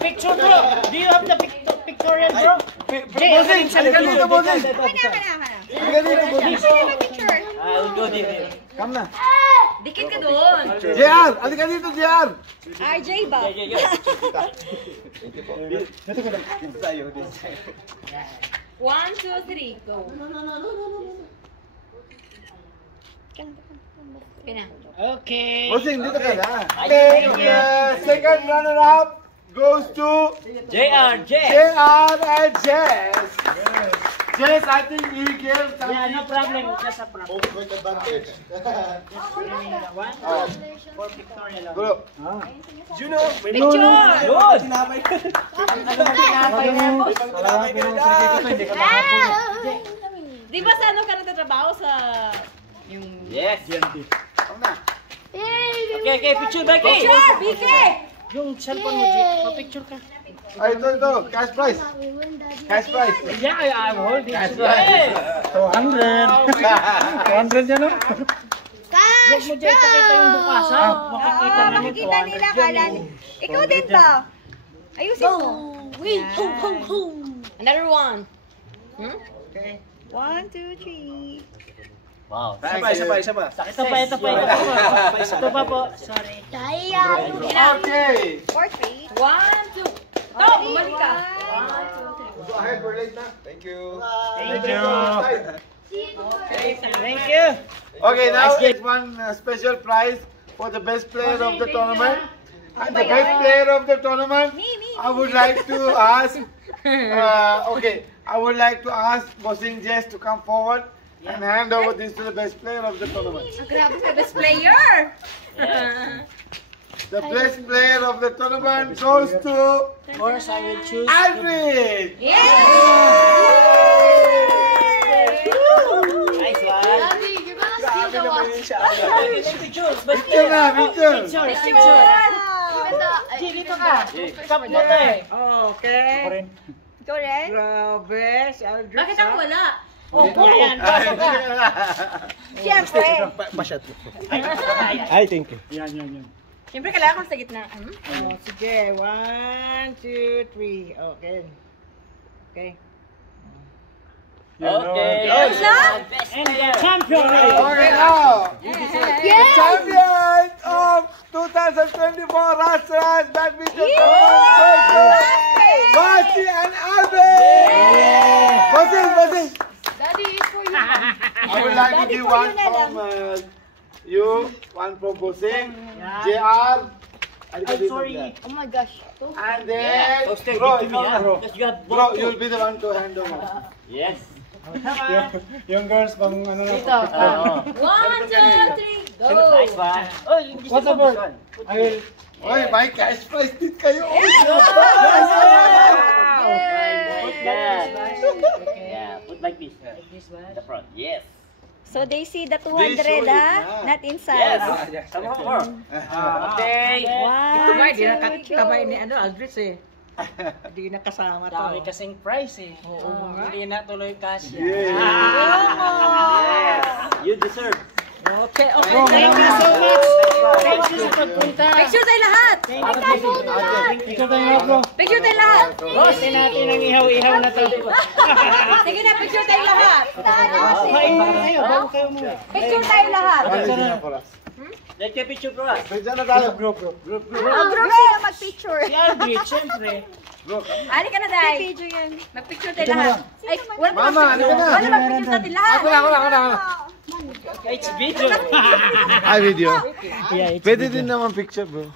Picture bro. Do you have the pictorial bro? Bossing, halika dito, bossing. Halika dito, bossing. Picture. I'll go there. Come na. Dikit ka doon. JR, halika dito, JR. RJ ba? Dito ko lang. Dito tayo. 1, 2, 3, go. Okay. Bossing, dito ka na. Okay, second runner-up goes to JR. JR and Jess. Jess, I think he gave some. Yeah, no problem. Just a problem. Quick advantage. One for pictorial. Bro. Picture! Good. Di ba sa ano ka nagtatrabaho sa... Yung... Yes. Come na. Okay, picture ba kay? Picture! BK! Yung cellphone mo, pa-picture ka. Ay, ito. Cash prize. Cash prize. Yeah, I'm holding. Cash Yes. prize. 200 yan, no? Huwag mo dyan ipakita yung bukasan. Makikita namin Makikita nila kala ni... Ikaw din ba? Ayusin mo. Another one. Okay. 1, 2, 3. Wow. Isa pa. Ito pa. Ito pa po. Sorry. Okay. Portrait. 1, 2. Stop! Bumalik ka. Go ahead, we're late na. Thank you. Thank you. Thank you. Okay, now it's one special prize for the best player of the tournament. And the best player of the tournament, I would like to ask, I would like to ask Bossing Jess to come forward and hand over this to the best player of the tournament. Grabe ka, best player! The best player of the tournament goes to Of course, I will choose. Alfred! Nice one. Picture na, picture! Picture. Dito ka. Stop mo na eh. Okay. Ikaw rin? Grabe, si Aldrich. Bakit ako wala? Oh, yan. Pasok ka. Siyempre. Ay, thank you. Siyempre kailangan ko sa gitna. Oh, sige, 1, 2, 3. Okay. Okay. Okay. Good luck! And the champion. Okay now, the champion of 2024 Rastras Badminton Tournament, Basi and Alvin! Bossing! Daddy, it's for you. I would like to give one from you, one from Bossing, JR, I'm sorry. Oh my gosh. and then Toaster, bro, give to me, bro, because you have bro, both. you'll be the one to hand over. Yes. Yung girls, pang ano na. Dito. 1, 2, 3, go! Nice one. Oh, yung gusto What's the mo, word? this one. I will. Oy, may cash prize din kayo. Yeah, put like this. The front. Yes. So they see the They 200 show it, not inside. Yes. Some more. Okay. Ito ba, di 1, 2, 3. nakakabay ni Aldrich eh. Di nakasama to. Dami kasing price eh. Hindi na tuloy cash. Yeah. Yes. You deserve. Okay. Thank you so much. Thank you sa pagpunta. Picture tayo lahat! Ikaw tayo nga, bro. Picture tayo lahat! Bosin natin ang ihaw-ihaw na to. Sige na, picture tayo lahat! Kain muna kayo. Bago kayo muna. Picture tayo lahat! Let your picture for us. Picture na tayo. Group na mag-picture. Si Aldrich, siyempre. Ali ka na, Day. Mag-picture tayo lahat. Ay, wala pa Mama, ano ka na? Wala pa picture natin lahat. Ako. It's video. Ay, video. Pwede din naman picture, bro.